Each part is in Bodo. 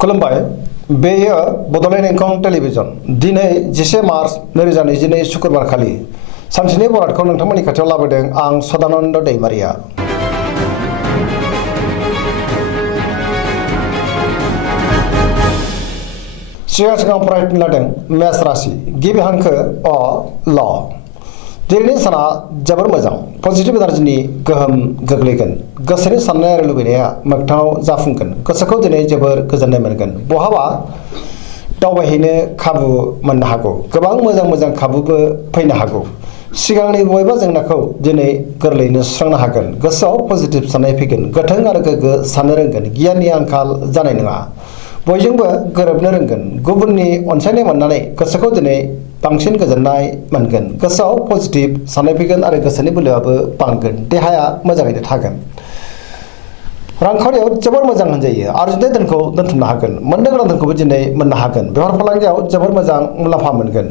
खुलुमबाय बेयो बड'लेण्ड इंखं टेलिभिजन दिनै 10 मार्च 2022 शुक्रबार खालि सानसेनि बरादखौ नोंथांमोननि खाथियाव लाबोदों आं सदानन्द दैमारिया। सिगां फरायनो लादों मेष राशि गिबि हांखो अ ल। दिनैनि साना जोबोर मोजां पजिटिभ एनार्जिनि गोहोम गोग्लैगोन। गोसोनि साननाय आरो लुबैनाया मोगथाङाव जाफुंगोन। गोसोखौ दिनै जोबोर गोजोननाय मोनगोन। बहाबा दावबायहैनो खाबु मोननो हागौ। गोबां मोजां खाबुबो फैनो हागौ। सिगांनि बबेबा जेंनाखौ दिनै गोरलैयैनो सुस्रांनो हागोन। गोसोआव पजिटिभ साननाय फैगोन। गोथों आरो गोग्गो साननो रोंगोन। गियाननि आंखाल जानाय नङा। बयजोंबो गोरोबनो रोंगोन। गुबुननि अनसायनाय मोननानै गोसोखौ दिनै बांसिन गोजोननाय मोनगोन। गोसोआव पजिटिभ साननाय फैगोन आरो गोसोनि बोलोआबो बांगोन। देहाया मोजाङैनो थागोन। रांखावरियाव जोबोर मोजां होनजायो। आरजिनाय धोनखौ दोनथुमनो हागोन। मोननो गोनां धोनखौबो दिनै मोननो हागोन। बेफार फालांगियाव जोबोर मोजां मुलाम्फा मोनगोन।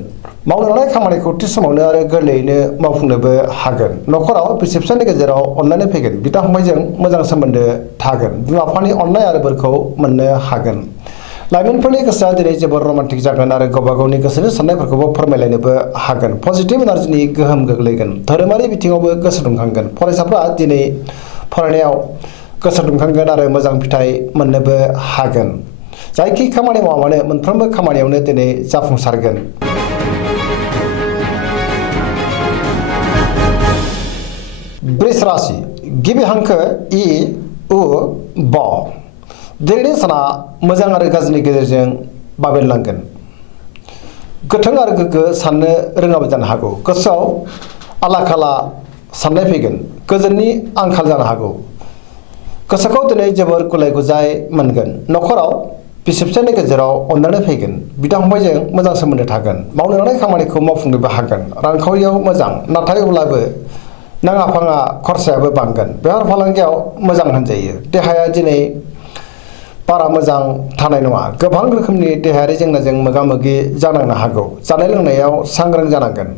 मावनो लानाय खामानिखौ थि समावनो आरो गोरलैयैनो मावफुंनोबो हागोन। न'खराव बिसि फिसायनि गेजेराव अनलायनाय फैगोन। बिदा फंबायजों मोजां सोमोन्दो थागोन। बिमा बिफानि अननाय आरो बोरखौ मोननो हागोन। लाइमोनफोरनि गोसोआ दिनै जोबोर रमान्टिक जागोन आरो गावबा गावनि गोसोनि साननायफोरखौबो फोरमायलायनोबो हागोन। पजिटिभ एनार्जिनि गोहोम गोग्लैगोन। धोरोमारि बिथिङावबो गोसो दुंखांगोन। फरायसाफ्रा दिनै फरायनायाव गोसो दुंखांगोन आरो मोजां फिथाइ मोननोबो हागोन। जायखि खामानि मावा मानो मोनफ्रोमबो खामानियावनो दिनै जाफुंसारगोन। वृष राशि गिबि हांखो इ उ ब। दिनैनि साना मोजां आरो गाज्रिनि गेजेरजों बाबेनलांगोन। गोथों आरो गोग्गो साननो रोङाबो जानो हागौ। गोसोआव आला खाला साननाय फैगोन। गोजोननि आंखाल जानो हागौ। गोसोखौ दिनै जोबोर गुलाय गुजाय मोनगोन। न'खराव बिसि फिसायनि गेजेराव अनलायनाय फैगोन। बिदा फंबायजों मोजां सोमोन्दो थागोन। मावनो लानाय खामानिखौ मावफुंनोबो हागोन। रांखावरियाव मोजां नाथाय अब्लाबो नाङा फाङा खरसायाबो बांगोन। बेफार फालांगियाव मोजां होनजायो। देहाया दिनै बारा मोजां थानाय नङा। गोबां रोखोमनि देहायारि जेंनाजों मोगा मोगि जानांनो हागौ। जानाय लोंनायाव सांग्रां जानांगोन।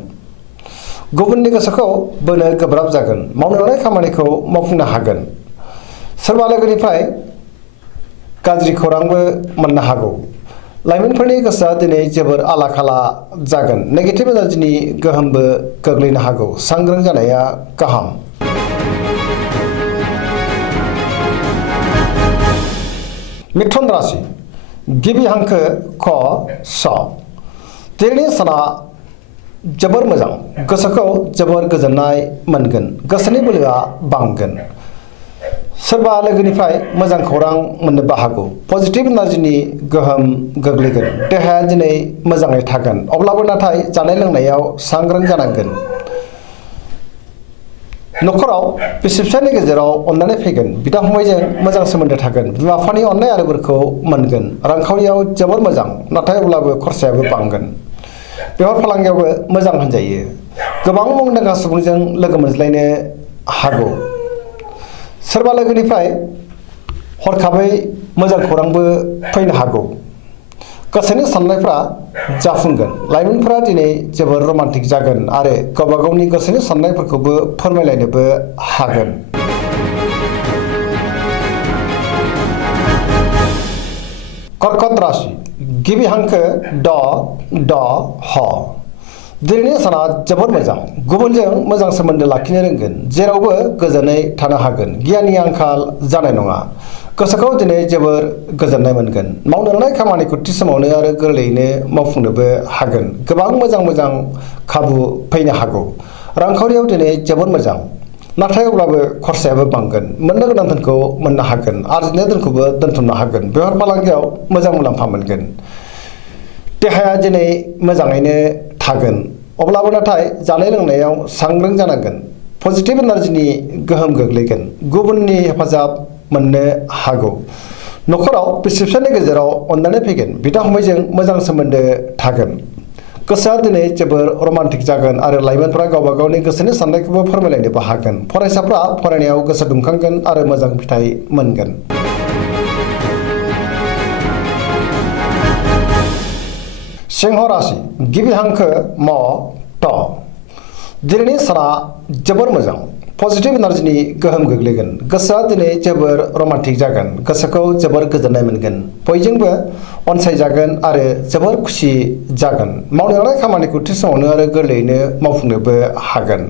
गुबुननि गोसोखौ बोनो गोब्राब जागोन। मावनो लानाय खामानिखौ मावफुंनो हागोन। सोरबा लोगोनिफ्राय गाज्रि खौरांबो मोननो हागौ। लाइमोनफोरनि गोसोआ दिनै जोबोर आला खाला जागोन। नेगेटिभ एनार्जिनि गोहोमबो गोग्लैनो हागौ। सांग्रां जानाया गाहाम। मिथुन राशि गिबि हांखो ख स। दिनैनि साना जोबोर मोजां। गोसोखौ जोबोर गोजोननाय मोनगोन। गोसोनि बोलोआ बांगोन। सोरबा लोगोनिफ्राय मोजां खौरां मोननोबो हागौ। पजिटिभ एनार्जिनि गोहोम गोग्लैगोन। देहाया दिनै मोजाङै थागोन। अब्लाबो नाथाय जानाय लोंनायाव सांग्रां जानांगोन। न'खराव बिसि फिसायनि गेजेराव अनलायनाय फैगोन। बिदा फंबायजों मोजां सोमोन्दो थागोन। बिमा बिफानि अननाय आरो बोरखौ मोनगोन। रांखावरियाव जोबोर मोजां नाथाय अब्लाबो खरसायाबो बांगोन। बेफार फालांगियावबो मोजां होनजायो। गोबां मुंदांखा सुबुंजों लोगो मोनज्लायनो हागौ। सोरबा लोगोनिफ्राय हरखाबै मोजां खौरांबो फैनो हागौ। गोसोनि साननायफ्रा जाफुंगोन। लाइमोनफोरा दिनै जोबोर रमान्टिक जागोन आरो गावबा गावनि गोसोनि साननायफोरखौबो फोरमायलायनोबो हागोन। कर्कट राशि गिबि हांखो ड ढ ह। दिनैनि साना जोबोर मोजां। गुबुनजों मोजां सोमोन्दो लाखिनो रोंगोन। जेरावबो गोजोनै थानो हागोन। गियाननि आंखाल जानाय नङा। गोसोखौ दिनै जोबोर गोजोननाय मोनगोन। मावनो लानाय खामानिखौ थि समावनो आरो गोरलैयैनो मावफुंनोबो हागोन। गोबां मोजां खाबु फैनो हागौ। रांखावरियाव दिनै जोबोर मोजां नाथाय अब्लाबो खरसायाबो बांगोन। मोननो गोनां धोनखौ मोननो हागोन। आरजिनाय धोनखौबो दोनथुमनो हागोन। बेफार फालांगियाव मोजां मुलाम्फा मोनगोन। देहाया दिनै मोजाङैनो थागोन। अब्लाबो नाथाय जानाय लोंनायाव सांग्रां जानांगोन। पजिटिभ एनार्जिनि गोहोम गोग्लैगोन। गुबुननि हेफाजाब मोननो हागौ। न'खराव बिसि फिसायनि गेजेराव अनलायनाय फैगोन। बिदा फंबायजों मोजां सोमोन्दो थागोन। गोसोआ दिनै जोबोर रमान्टिक जागोन आरो लाइमोनफ्रा गावबा गावनि गोसोनि साननायखौबो फोरमायलायनोबो हागोन। फरायसाफ्रा फरायनायाव गोसो दुंखांगोन आरो मोजां फिथाइ मोनगोन। सिंह राशि गिबि हांखो म ट। दिनैनि साना जोबोर मोजां पजिटिभ एनार्जिनि गोहोम गोग्लैगोन गोसोआ दिनै जोबोर रमान्टिक जागोन गोसोखौ जोबोर गोजोननाय मोनगोन बयजोंबो अनसायजागोन आरो जोबोर खुसि जागोन मावनो लानाय खामानिखौ थि समावनो आरो गोरलैयैनो मावफुंनोबो हागोन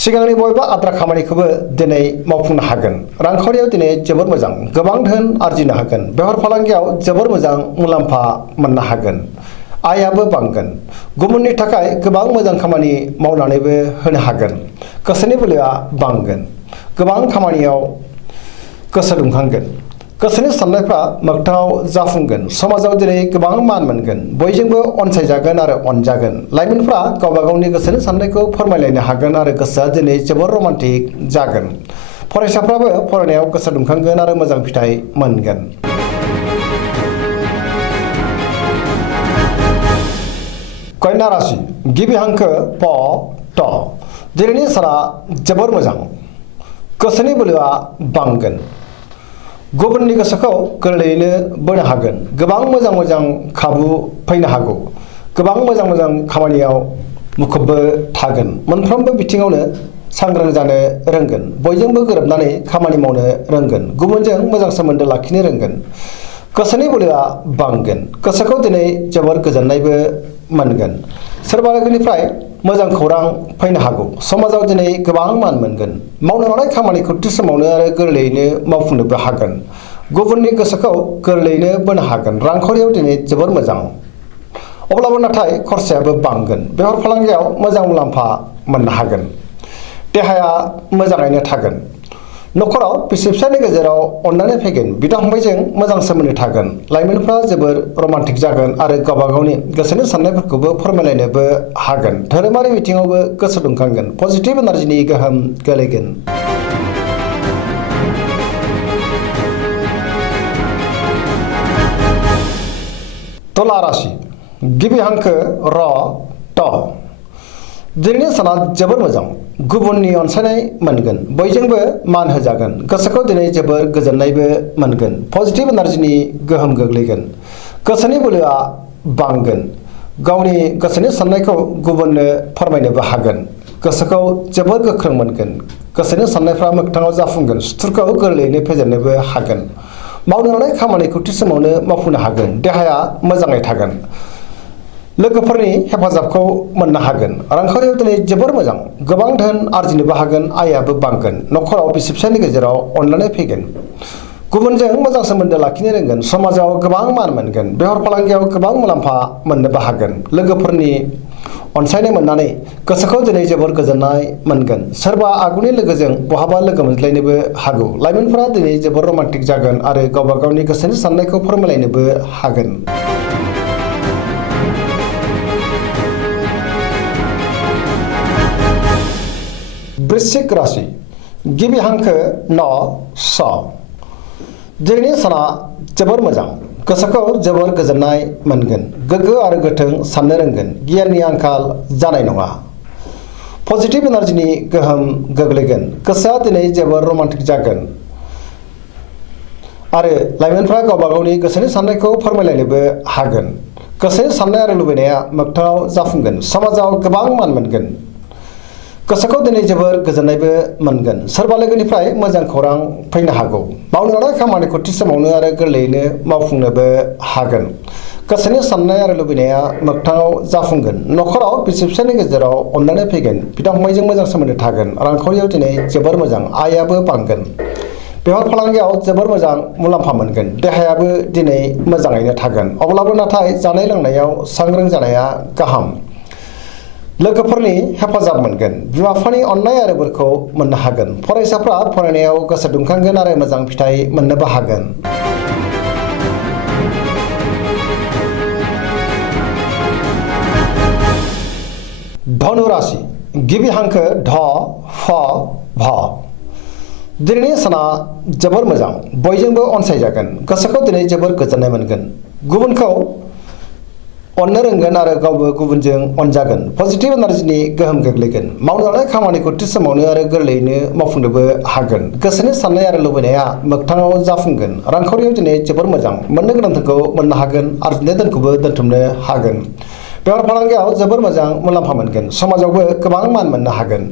सिगांनि बबेबा आद्रा खामानिखौबो दिनै मावफुंनो हागोन रांखावरियाव दिनै जोबोर मोजां गोबां धोन आरजिनो हागोन बेफार फालांगियाव जोबोर मोजां मुलाम्फा मोननो हागोन आयाबो बांगोन गुबुननि थाखाय गोबां मोजां खामानि मावनानैबो होनो हागोन गोसोनि बोलोआ बांगोन गोबां खामानियाव गोसो दुंखांगोन गोसोनि साननायफ्रा मोगथाङाव जाफुंगोन समाजाव दिनै गोबां मान मोनगोन बयजोंबो अनसायजागोन आरो अनजागोन लाइमोनफ्रा गावबा गावनि गोसोनि साननायखौ फोरमायलायनो हागोन आरो गोसोआ दिनै जोबोर रमान्टिक जागोन फरायसाफ्राबो फरायनायाव गोसो दुंखांगोन आरो मोजां फिथाइ मोनगोन कन्या राशि गिबि हांखो प ट दिनैनि साना जोबोर मोजां गोसोनि बोलोआ बांगोन गुबुननि गोसोखौ गोरलैयैनो बोनो हागोन गोबां मोजां खाबु फैनो हागौ गोबां मोजां खामानियाव मुखुबबो थागोन मोनफ्रोमबो बिथिङावनो सांग्रां जानो रोंगोन बयजोंबो गोरोबनानै खामानि मावनो रोंगोन गुबुनजों मोजां सोमोन्दो लाखिनो रोंगोन गोसोनि बोलोआ बांगोन गोसोखौ दिनै जोबोर गोजोननायबो मोनगोन सोरबा लोगोनिफ्राय मोजां खौरां फैनो हागौ समाजाव दिनै गोबां मान मोनगोन मावनो लानाय खामानिखौ थि समावनो आरो गोरलैयैनो मावफुंनोबो हागोन गुबुननि गोसोखौ गोरलैयैनो बोनो हागोन रांखावरियाव दिनै जोबोर मोजां अब्लाबो नाथाय खरसायाबो बांगोन बेफार फालांगियाव मोजां मुलाम्फा मोननो हागोन देहाया मोजाङैनो थागोन नखराव बिसि फिसायनि गेजेराव अननानै फैगोन बिदा फंबायजों मोजां सोमोन्दो थागोन लाइमोनफ्रा जोबोर रमान्टिक जागोन आरो गावबा गावनि गोसोनि साननायफोरखौबो फोरमायलायनोबो हागोन धोरोमारि बिथिङावबो गोसो दुंखांगोन पजिटिभ एनार्जिनि गोहोम गोलैगोन तुला राशि गिबि हांखो र ट दिनैनि साना जोबोर मोजां गुबुननि अनसायनाय मोनगोन बयजोंबो मान होजागोन गोसोखौ दिनै जोबोर गोजोननायबो मोनगोन पजिटिभ एनार्जिनि गोहोम गोग्लैगोन गोसोनि बोलोआ बांगोन गावनि गोसोनि साननायखौ गुबुननो फोरमायनोबो हागोन गोसोखौ जोबोर गोख्रों मोनगोन गोसोनि साननायफ्रा मोगथाङाव जाफुंगोन सुथुरखौ गोरलैयैनो फेजेननोबो हागोन मावनो लानाय खामानिखौ थि समावनो मावफुंनो हागोन देहाया मोजाङै थागोन लोगोफोरनि हेफाजाबखौ मोननो हागोन रांखावरियाव दिनै जोबोर मोजां गोबां धोन आरजिनोबो हागोन आयाबो बांगोन नखराव बिसि फिसायनि गेजेराव अनलायनाय फैगोन गुबुनजों मोजां सोमोन्दो लाखिनो रोंगोन समाजाव गोबां मान मोनगोन बेफार फालांगियाव गोबां मुलाम्फा मोननोबो हागोन लोगोफोरनि अनसायनाय मोननानै गोसोखौ दिनै जोबोर गोजोननाय मोनगोन सोरबा आगुनि लोगोजों बहाबा लोगो मोनज्लायनोबो हागौ लाइमोनफोरा दिनै जोबोर रमान्टिक जागोन आरो गावबा गावनि गोसोनि साननायखौ फोरमायलायनोबो हागोन वृश्चिक राशि गिबि हांखो न स दिनैनि साना जोबोर मोजां गोसोखौ जोबोर गोजोननाय मोनगोन गोग्गो आरो गोथों साननो रोंगोन गियाननि आंखाल जानाय नङा पजिटिभ एनार्जिनि गोहोम गोग्लैगोन गोसोआ दिनै जोबोर रमान्टिक जागोन आरो लाइमोनफ्रा गावबा गावनि गोसोनि साननायखौ फोरमायलायनोबो हागोन गोसोनि साननाय आरो लुबैनाया मोगथाङाव जाफुंगोन समाजाव गोबां मान मोनगोन गोसोखौ दिनै जोबोर गोजोननायबो मोनगोन सोरबा लोगोनिफ्राय मोजां खौरां फैनो हागौ मावनो लानाय खामानिखौ थि समावनो आरो गोरलैयैनो मावफुंनोबो हागोन गोसोनि साननाय आरो लुबैनाया मोगथाङाव जाफुंगोन नखराव बिसि फिसायनि गेजेराव अनलायनाय फैगोन बिदा फंबायजों मोजां सोमोन्दो थागोन रांखावरियाव दिनै जोबोर मोजां आयाबो बांगोन बेफार फालांगियाव जोबोर मोजां मुलाम्फा मोनगोन देहायाबो दिनै मोजाङैनो थागोन अब्लाबो नाथाय जानाय लोंनायाव सांग्रां जानाया गाहाम लोगोफोरनि हेफाजाब मोनगोन बिमा बिफानि अननाय आरो बोरखौ मोननो हागोन फरायसाफ्रा फरायनायाव गोसो दुंखांगोन आरो मोजां फिथाइ मोननोबो हागोन धनु राशि गिबि हांखो ध फ भ दिनैनि साना जोबोर मोजां बयजोंबो अनसायजागोन गोसोखौ दिनै जोबोर गोजोननाय मोनगोन गुबुनखौ अननो रोंगोन आरो गावबो गुबुनजों अनजागोन पजिटिभ एनार्जिनि गोहोम गोग्लैगोन मावनो लानाय खामानिखौ थि समावनो आरो गोरलैयैनो मावफुंनोबो हागोन गोसोनि साननाय आरो लुबैनाया मोगथाङाव जाफुंगोन रांखावरियाव दिनै जोबोर मोजां मोननो गोनां धोनखौ मोननो हागोन आरजिनाय धोनखौबो दोनथुमनो हागोन बेफार फालांगियाव जोबोर मोजां मुलाम्फा मोनगोन। समाजावबो गोबां मान मोननो हागोन।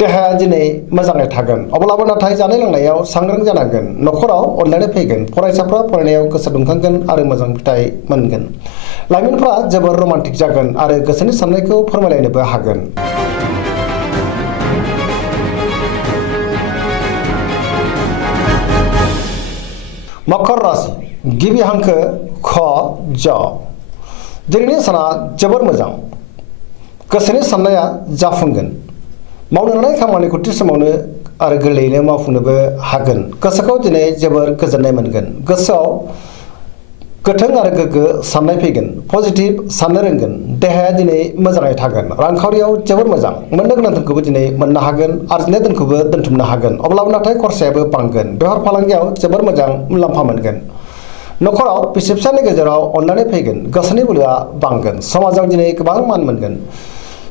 देहाया दिनै मोजाङै थागोन। अब्लाबो नाथाय जानाय लोंनायाव सांग्रां जानांगोन। न'खराव अनलायनाय फैगोन। फरायसाफ्रा फरायनायाव गोसो दुंखांगोन आरो मोजां फिथाइ मोनगोन। लाइमोनफ्रा जोबोर रमान्टिक जागोन आरो गोसोनि साननायखौ फोरमायलायनोबो हागोन। मकर राशि गिबि हांखो ख ज। दिनैनि साना जोबोर मोजां। गोसोनि साननाया जाफुंगोन। मावनो लानाय खामानिखौ थि समावनो आरो गोरलैयैनो मावफुंनोबो हागोन। गोसोखौ दिनै जोबोर गोजोननाय मोनगोन। गोसोआव गोथों आरो गोग्गो साननाय फैगोन। पजिटिभ साननो रोंगोन। देहाया दिनै मोजाङै थागोन। रांखावरियाव जोबोर मोजां। मोननो गोनां धोनखौबो दिनै मोननो हागोन। आरजिनाय धोनखौबो दोनथुमनो हागोन। अब्लाबो नाथाय खरसायाबो बांगोन। बेफार फालांगियाव जोबोर मोजां मुलाम्फा मोनगोन। न'खराव बिसि फिसायनि गेजेराव अनलायनाय फैगोन। गोसोनि बोलोआ बांगोन। समाजाव दिनै गोबां मान मोनगोन।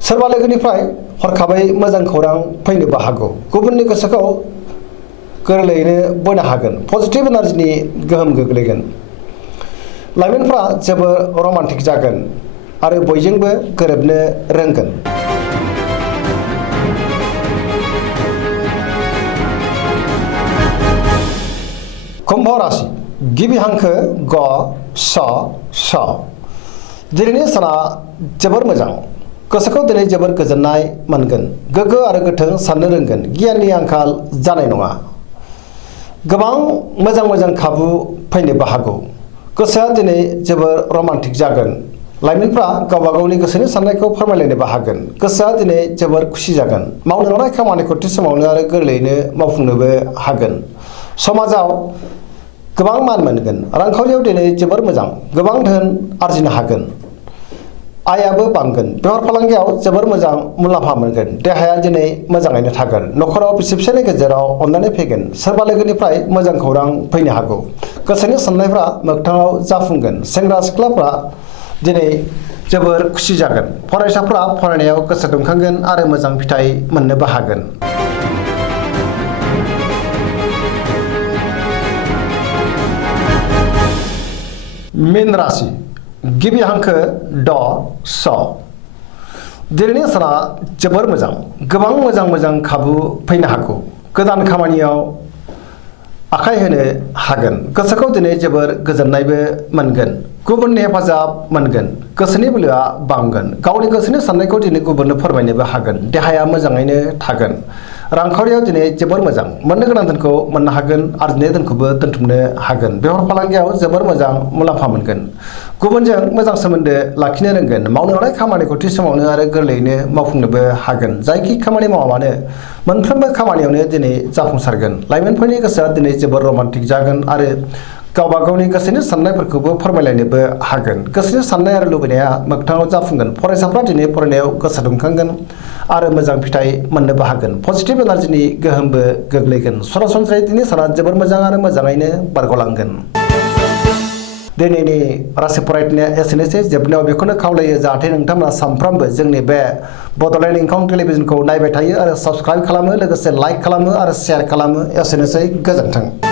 सोरबा लोगोनिफ्राय हरखाबै मोजां खौरां फैनोबो हागौ। गुबुननि गोसोखौ गोरलैयैनो बोनो हागोन। पजिटिभ एनार्जिनि गोहोम गोग्लैगोन। लाइमोनफ्रा जोबोर रमान्टिक जागोन आरो बयजोंबो गोरोबनो रोंगोन। कुम्भ राशि गिबि हांखो ग स स। दिनैनि साना जोबोर मोजां। गोसोखौ दिनै जोबोर गोजोननाय मोनगोन। गोग्गो आरो गोथों साननो रोंगोन। गियाननि आंखाल जानाय नङा। गोबां मोजां खाबु फैनोबो हागौ। गोसोआ दिनै जोबोर रमान्टिक जागोन। लाइमोनफ्रा गावबा गावनि गोसोनि साननायखौ फोरमायलायनोबो हागोन। गोसोआ दिनै जोबोर खुसि जागोन। मावनो लानाय खामानिखौ थि समावनो आरो गोरलैयैनो मावफुंनोबो हागोन। समाजाव गोबां मान मोनगोन। रांखावरियाव दिनै जोबोर मोजां। गोबां धोन आरजिनो हागोन। आयाबो बांगोन। बेफार फालांगियाव जोबोर मोजां मुलाम्फा मोनगोन। देहाया दिनै मोजाङैनो थागोन। न'खराव बिसि फिसायनि गेजेराव अनलायनाय फैगोन। सोरबा लोगोनिफ्राय मोजां खौरां फैनो हागौ। गोसोनि साननायफ्रा मोगथाङाव जाफुंगोन। सेंग्रा सिख्लाफ्रा दिनै जोबोर खुसि जागोन। फरायसाफ्रा फरायनायाव गोसो दुंखांगोन आरो मोजां फिथाइ मोननोबो हागोन। मीन राशि गिबि हांखो ड स। दिनैनि साना जोबोर मोजां। गोबां मोजां खाबु फैनो हागौ। गोदान खामानियाव आखाइ होनो हागोन। गोसोखौ दिनै जोबोर गोजोननायबो मोनगोन। गुबुननि हेफाजाब मोनगोन। गोसोनि बोलोआ बांगोन। गावनि गोसोनि साननायखौ दिनै गुबुननो फोरमायनोबो हागोन। देहाया मोजाङैनो थागोन। रांखावरियाव दिनै जोबोर मोजां। मोननो गोनां धोनखौ मोननो हागोन। आरजिनाय धोनखौबो दोनथुमनो हागोन। बेफार फालांगियाव जोबोर मोजां मुलाम्फा मोनगोन। गुबुनजों मोजां सोमोन्दो लाखिनो रोंगोन। मावनो लानाय खामानिखौ थि समावनो आरो गोरलैयैनो मावफुंनोबो हागोन। जायखि खामानि मावा मानो मोनफ्रोमबो खामानियावनो दिनै जाफुंसारगोन। लाइमोनफोरनि गोसोआ दिनै जोबोर रमान्टिक जागोन आरो गावबा गावनि गोसोनि साननायफोरखौबो फोरमायलायनोबो हागोन। गोसोनि साननाय आरो लुबैनाया मोगथाङाव जाफुंगोन। फरायसाफ्रा दिनै फरायनायाव गोसो दुंखांगोन आरो मोजां फिथाइ मोननोबो हागोन। पजिटिभ एनार्जिनि गोहोमबो गोग्लैगोन। सरासनस्रायै दिनै साना जोबोर मोजां आरो मोजाङैनो बारग'लांगोन। दिनैनि राशि फरायनाया एसेनोसै। जोबनायाव बेखौनो खावलायो जाहाथे नोंथांमोना सानफ्रामबो जोंनि बे बड'लेण्ड इंखं टेलिभिजनखौ नायबाय थायो आरो साबस्क्राइब खालामो, लोगोसे लाइक खालामो आरो शेयार खालामो। एसेनोसै, गोजोन्थों।